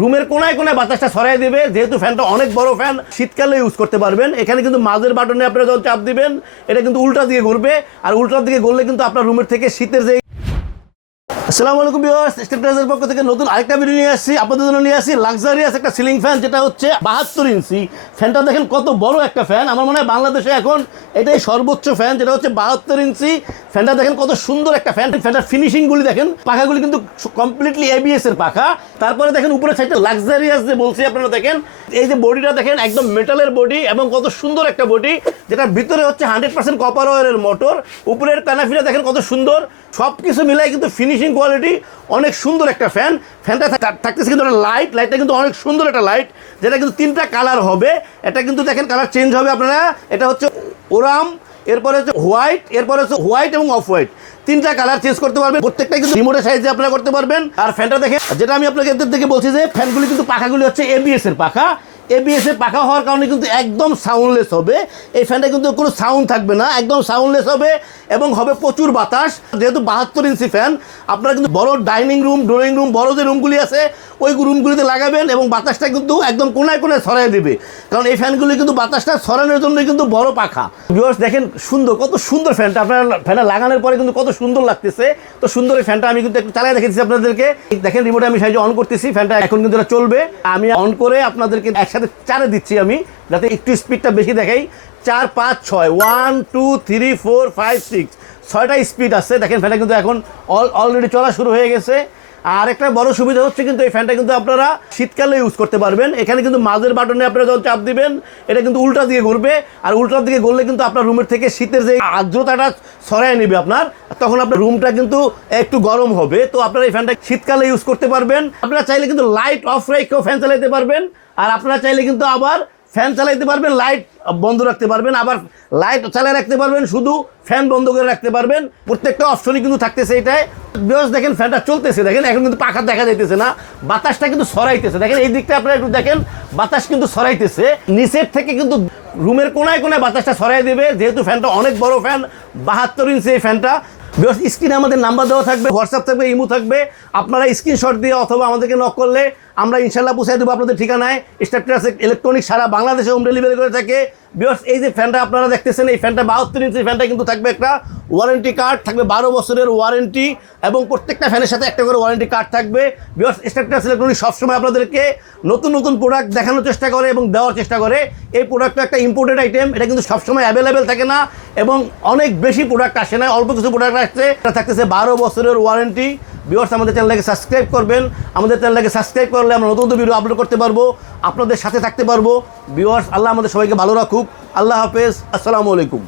রুমের কোনায় কোনায় বাতাসটা ছড়াই দিবে। যেহেতু ফ্যানটা অনেক বড় ফ্যান, শীতকালে ইউজ করতে পারবেন। এখানে কিন্তু মাঝের বাটনে আপনারা যখন চাপ দিবেন এটা কিন্তু উল্টা দিকে ঘুরবে, আর উল্টার দিকে ঘুরলে কিন্তু আপনার রুমের থেকে শীতের যে আসসালামু আলাইকুম ভিউয়ার্স, স্টেপটাইজার পক্ষ থেকে নতুন আরেকটা ভিডিও নিয়ে আসছি। আপনাদের জন্য নিয়ে আসছি লাক্সারিয়াস একটা সিলিং ফ্যান, যেটা হচ্ছে 72 ইঞ্চি। ফ্যানটা দেখেন কত বড় একটা ফ্যান। আমার মনে হয় বাংলাদেশে এখন এটাই সর্বোচ্চ ফ্যান, যেটা হচ্ছে 72 ইঞ্চি। ফ্যানটা দেখেন কত সুন্দর একটা ফ্যান। ফ্যানটার ফিনিশিংগুলি দেখেন, পাখাগুলি কিন্তু কমপ্লিটলি এবিএস এর পাখা। তারপরে দেখেন উপরে সাইডটা লাক্সারিয়াস যে বলছি আপনারা দেখেন, এই যে বডিটা দেখেন একদম মেটালের বডি এবং কত সুন্দর একটা বডি, যেটার ভিতরে হচ্ছে 100% কপার ওয়্যারের মোটর। উপরের কানাফিটা দেখেন কত সুন্দর। সব কিছু মিলাই কিন্তু ফিনিশিং কোয়ালিটি অনেক সুন্দর একটা ফ্যান। ফ্যানটা থাকতেছে কিন্তু একটা লাইটটা কিন্তু অনেক সুন্দর একটা লাইট, যেটা কিন্তু 3টা কালার হবে। এটা কিন্তু দেখেন কালার চেঞ্জ হবে আপনারা। এটা হচ্ছে ওরাম, এরপরে হচ্ছে হোয়াইট, এরপরে হচ্ছে হোয়াইট এবং অফ হোয়াইট। 3টা কালার চেঞ্জ করতে পারবেন। প্রত্যেকটা কিন্তু রিমোটের সাইজে আপনারা করতে পারবেন। আর ফ্যানটা দেখেন, যেটা আমি আপনাকে এদের থেকে বলছি যে ফ্যানগুলি কিন্তু পাখাগুলি হচ্ছে এবিএস এর পাখা। এবিএস এর পাখা হওয়ার কারণে কিন্তু একদম সাউন্ডলেস হবে। এই ফ্যানটা কিন্তু কোনো সাউন্ড থাকবে না, একদম সাউন্ডলেস হবে এবং হবে প্রচুর বাতাস। যেহেতু 72 ইঞ্চি ফ্যান, আপনারা কিন্তু বড় ডাইনিং রুম, ড্রয়িং রুম, বড় যে রুমগুলি আছে ওই রুমগুলিতে লাগাবেন এবং বাতাসটা কিন্তু একদম কোনায় কোনায় ছড়াই দেবে। কারণ এই ফ্যানগুলি কিন্তু বাতাসটা ছড়ানোর জন্য কিন্তু বড় পাখা। ভিউয়ার্স দেখেন সুন্দর, কত সুন্দর ফ্যানটা। আপনারা ফ্যানটা লাগানোর পরে কিন্তু কত সুন্দর লাগতেছে। তো সুন্দর এই ফ্যানটা আমি কিন্তু একটু চালিয়ে দেখেছি আপনাদেরকে। দেখেন রিমোটে আমি সাইজে অন করতেছি। ফ্যানটা এখন কিন্তু এটা চলবে। আমি অন করে আপনাদেরকে একসাথে 4-এ দিচ্ছি আমি, যাতে একটু স্পিডটা বেশি দেখাই। 4, 5, 6, 1, 2, 3, 4, 5, 6, 6টা স্পিড আছে। দেখেন ফ্যানটা কিন্তু এখন অলরেডি চলা শুরু হয়ে গেছে। আর একটা বড় সুবিধা হচ্ছে কিন্তু এই ফ্যানটা কিন্তু আপনারা শীতকালে ইউজ করতে পারবেন। এখানে কিন্তু মাঝের বাটনে আপনারা যখন চাপ দিবেন এটা কিন্তু উল্টা দিকে ঘুরবে, আর উল্টার দিকে ঘুরলে কিন্তু আপনার রুমের থেকে শীতের যে আর্দ্রতাটা ছড়াই নেবে আপনার, তখন আপনার রুমটা কিন্তু একটু গরম হবে। তো আপনারা এই ফ্যানটা শীতকালে ইউজ করতে পারবেন। আপনারা চাইলে কিন্তু লাইট অফ রেখেও ফ্যান চালাতে পারবেন, আর আপনারা চাইলে কিন্তু আবার ফ্যান চালাইতে পারবেন, লাইট বন্ধ রাখতে পারবেন, আবার লাইট চালিয়ে রাখতে পারবেন, শুধু ফ্যান বন্ধ করে রাখতে পারবেন। প্রত্যেকটা অপশনই কিন্তু থাকতেছে এটাই। বিকজ দেখেন ফ্যানটা চলতেছে, দেখেন এখন কিন্তু পাখা দেখা যাইতেছে না, বাতাসটা কিন্তু ছড়াইতেছে। দেখেন এই দিকটা আপনারা একটু দেখেন, বাতাস কিন্তু ছড়াইতেছে। নিচের থেকে কিন্তু রুমের কোনায় কোনায় বাতাসটা ছড়াই দেবে। যেহেতু ফ্যানটা অনেক বড় ফ্যান, 72 ইঞ্চি এই ফ্যানটা। বিকজ স্ক্রিনে আমাদের নাম্বার দেওয়া থাকবে, হোয়াটসঅ্যাপ থাকবে, ইমো থাকবে। আপনারা স্ক্রিনশট দিয়ে অথবা আমাদেরকে নক করলে আমরা ইনশাল্লাহ পৌঁছে দেবো আপনাদের ঠিকানায়। স্টেপটাস ইলেকট্রনিক সারা বাংলাদেশে হোম ডেলিভারি করে থাকে। বিকজ এই যে ফ্যানটা আপনারা দেখতেছেন, এই ফ্যানটা 72 ইঞ্চি ফ্যানটা কিন্তু থাকবে একটা ওয়ারেন্টি কার্ড থাকবে, 12 বছরের ওয়ারেন্টি, এবং প্রত্যেকটা ফ্যানের সাথে একটা করে ওয়ারেন্টি কার্ড থাকবে। বিকজ স্টেপটাস ইলেকট্রনিক সবসময় আপনাদেরকে নতুন নতুন প্রোডাক্ট দেখানোর চেষ্টা করে এবং দেওয়ার চেষ্টা করে। এই প্রোডাক্টটা একটা ইম্পোর্টেড আইটেম, এটা কিন্তু সবসময় অ্যাভেলেবেল থাকে না এবং অনেক বেশি প্রোডাক্ট আসে না, অল্প কিছু প্রোডাক্ট আসছে। এটা থাকতেছে 12 বছরের ওয়ারেন্টি। ভিউয়ার্স আমাদের চ্যানেলটাকে সাবস্ক্রাইব করবেন। আমাদের চ্যানেলটাকে সাবস্ক্রাইব করলে আমরা নতুন ভিডিও আপলোড করতে পারবো, আপনাদের সাথে থাকতে পারবো। ভিউয়ার্স আল্লাহ আমাদের সবাইকে ভালো রাখুক। আল্লাহ হাফেজ, আসসালামু আলাইকুম।